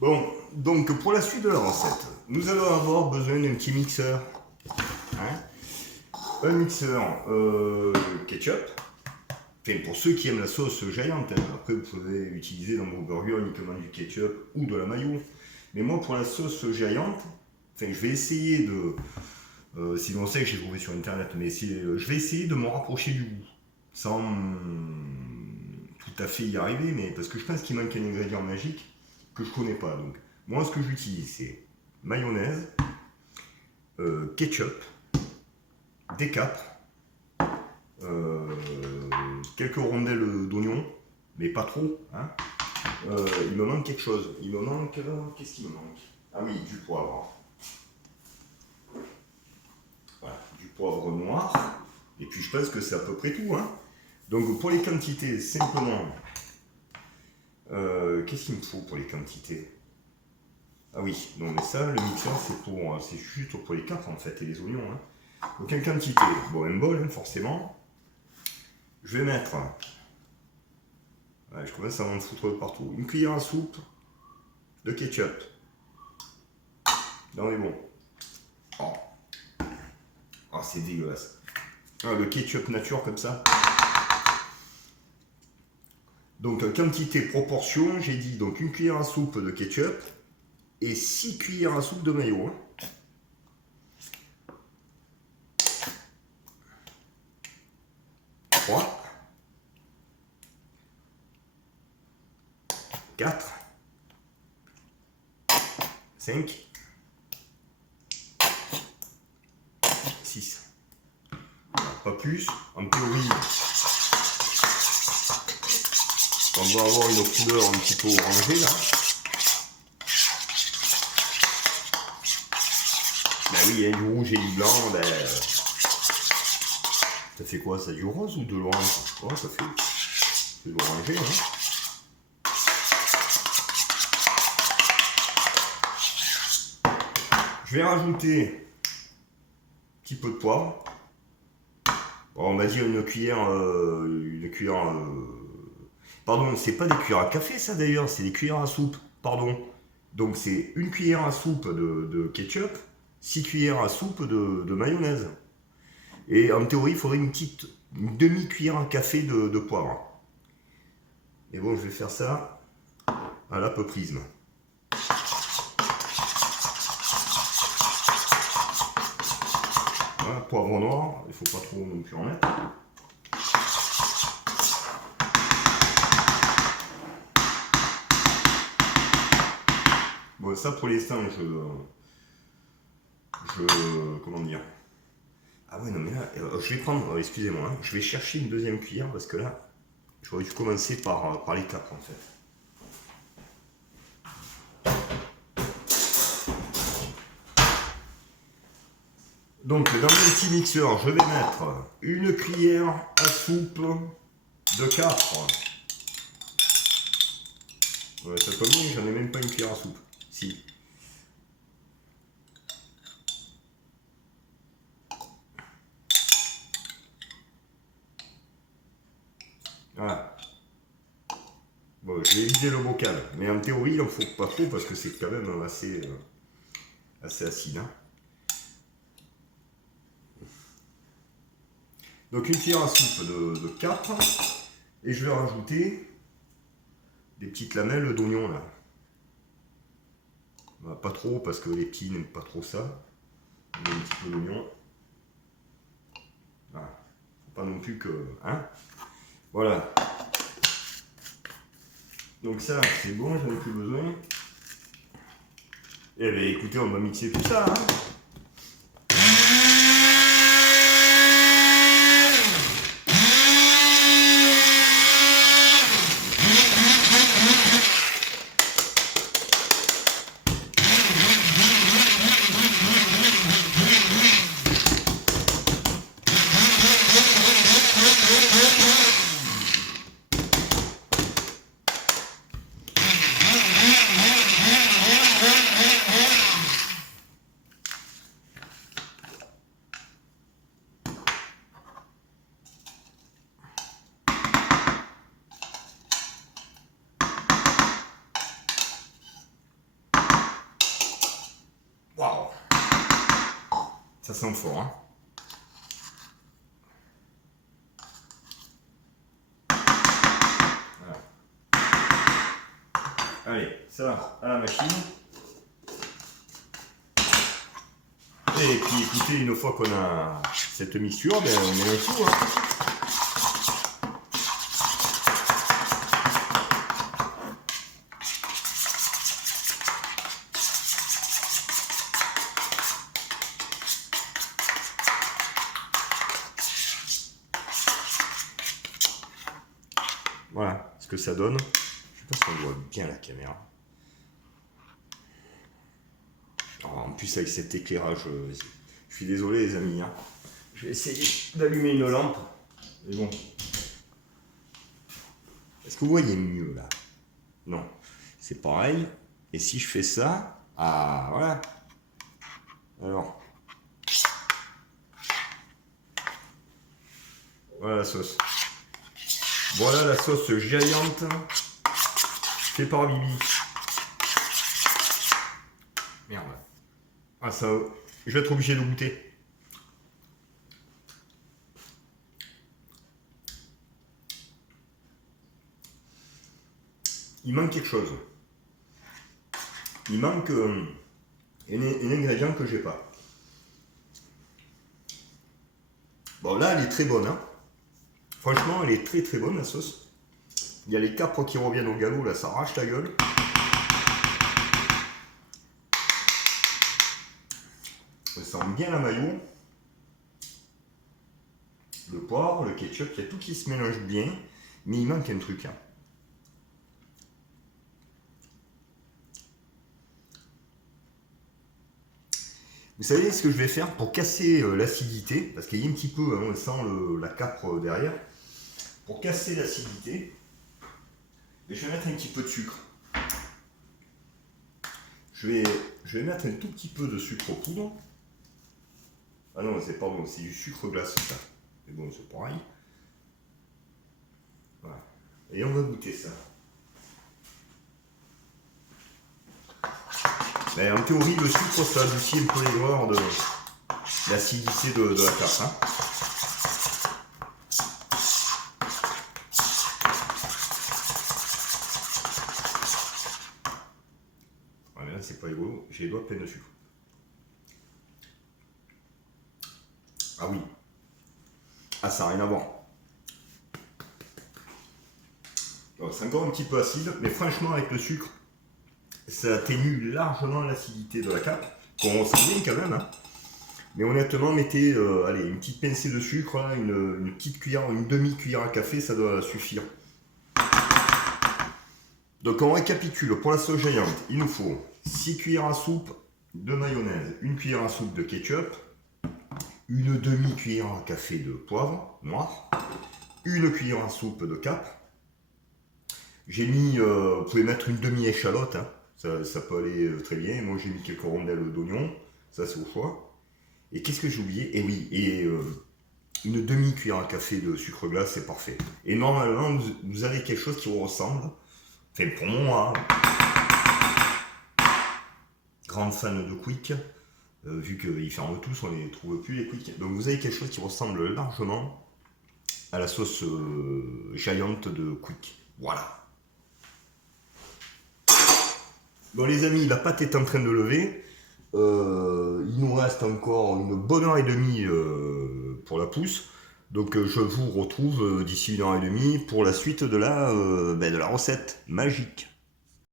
Bon, donc pour la suite de la recette, nous allons avoir besoin d'un petit mixeur. Un mixeur ketchup. Enfin, pour ceux qui aiment la sauce Giant, après vous pouvez utiliser dans vos burgers uniquement du ketchup ou de la mayo. Mais moi, pour la sauce Giant, je vais essayer de... sinon c'est que j'ai trouvé sur internet, mais je vais essayer de me rapprocher du goût. Sans tout à fait y arriver, mais parce que je pense qu'il manque un ingrédient magique que je connais pas. Donc, moi, ce que j'utilise, c'est mayonnaise, ketchup, des capres, quelques rondelles d'oignon, mais pas trop. Il me manque quelque chose. Il me manque... Qu'est-ce qu'il me manque? Ah oui, du poivre. Voilà, du poivre noir. Et puis je pense que c'est à peu près tout. Donc pour les quantités, simplement... qu'est-ce qu'il me faut pour les quantités? Ah oui, non mais ça, le mixeur, c'est juste pour les capres en fait, et les oignons. Donc en quantité, bon, un bol, forcément. Je vais mettre... je commence à m'en foutre de partout. Une cuillère à soupe de ketchup. Dans les bons. Oh, c'est dégueulasse. Le ketchup nature comme ça. Donc quantité, proportion, j'ai dit donc une cuillère à soupe de ketchup et 6 cuillères à soupe de mayo. 3, 4, 5, 6. Pas plus. En théorie, on va avoir une couleur un petit peu orangée là. Ben oui, il y a du rouge et du blanc. Ça fait quoi? Ça, du rose ou de l'orange? Oh, ça fait de l'orangé. Je vais rajouter un petit peu de poivre. Bon, on va dire une cuillère. Pardon, c'est pas des cuillères à café ça d'ailleurs, c'est des cuillères à soupe. Pardon. Donc c'est une cuillère à soupe de ketchup, 6 cuillères à soupe de mayonnaise. Et en théorie, il faudrait une demi-cuillère à café de poivre. Et bon, je vais faire ça à la peu prisme. Voilà, poivre noir, il ne faut pas trop non plus en mettre. Bon, ça pour l'instant, comment dire? Ah ouais, non mais là, je vais prendre, excusez-moi, je vais chercher une deuxième cuillère parce que là, j'aurais dû commencer par les capres en fait. Donc dans mon petit mixeur, je vais mettre une cuillère à soupe de capres. Ça tombe bien, j'en ai même pas une cuillère à soupe. Si. Voilà. Bon, je vais vider le bocal, mais en théorie, il en faut pas trop parce que c'est quand même assez acide. Donc une cuillère à soupe de capres et je vais rajouter des petites lamelles d'oignon là. Pas trop parce que les petits n'aiment pas trop ça. Un petit peu d'oignon. Voilà. Faut pas non plus que... Voilà. Donc ça, c'est bon, j'en ai plus besoin. Eh bien écoutez, on va mixer tout ça. Ça sent fort, hein. Allez, ça va à la machine. Et puis écoutez, une fois qu'on a cette mixture, ben, on met un tout. Hein. Voilà ce que ça donne. Je sais pas si on voit bien la caméra. Alors, en plus avec cet éclairage, je suis désolé les amis. Hein. Je vais essayer d'allumer une lampe. Mais bon. Est-ce que vous voyez mieux là? Non. C'est pareil. Et si je fais ça, ah voilà. Alors. Voilà la sauce. Voilà la sauce géante. Fait par Bibi. Merde. Ah ça, je vais être obligé de goûter. Il manque quelque chose. Il manque un ingrédient que j'ai pas. Bon là elle est très bonne. Hein. Franchement elle est très très bonne la sauce. Il y a les capres qui reviennent au galop là, ça arrache la gueule. Ça sent bien la mayo. Le poivre, le ketchup, il y a tout qui se mélange bien. Mais il manque un truc. Hein. Vous savez ce que je vais faire pour casser l'acidité, parce qu'il y a un petit peu, hein, on sent la capre derrière. Pour casser l'acidité, je vais mettre un petit peu de sucre. Je vais mettre un tout petit peu de sucre poudre. Ah non, c'est pas bon, c'est du sucre glace ça. Mais bon, c'est pareil. Voilà. Et on va goûter ça. Mais en théorie, le sucre, ça adoucit un peu les odeurs de l'acidité de la carte. Hein. Ouais, mais là, c'est pas rigolo. J'ai les doigts pleins de sucre. Ah oui. Ah, ça n'a rien à voir. C'est encore un petit peu acide, mais franchement, avec le sucre, ça atténue largement l'acidité de la cape, qu'on ressent bien quand même. Hein. Mais honnêtement, mettez allez, une petite pincée de sucre, hein, une petite cuillère, une demi-cuillère à café, ça doit suffire. Donc on récapitule, pour la sauce géante, il nous faut 6 cuillères à soupe de mayonnaise, une cuillère à soupe de ketchup, une demi-cuillère à café de poivre noir, une cuillère à soupe de cap. J'ai mis, vous pouvez mettre une demi-échalote, hein. Ça peut aller très bien. Moi j'ai mis quelques rondelles d'oignon, ça c'est au choix. Et qu'est-ce que j'ai oublié? Et oui, une demi-cuillère à café de sucre glace, c'est parfait. Et normalement, vous avez quelque chose qui vous ressemble. Enfin, pour moi, grande fan de Quick, vu qu'ils ferment tous, on les trouve plus les Quick. Donc vous avez quelque chose qui ressemble largement à la sauce géante de Quick. Voilà. Bon les amis, la pâte est en train de lever. Il nous reste encore une bonne heure et demie pour la pousse. Donc je vous retrouve d'ici une heure et demie pour la suite de la recette magique.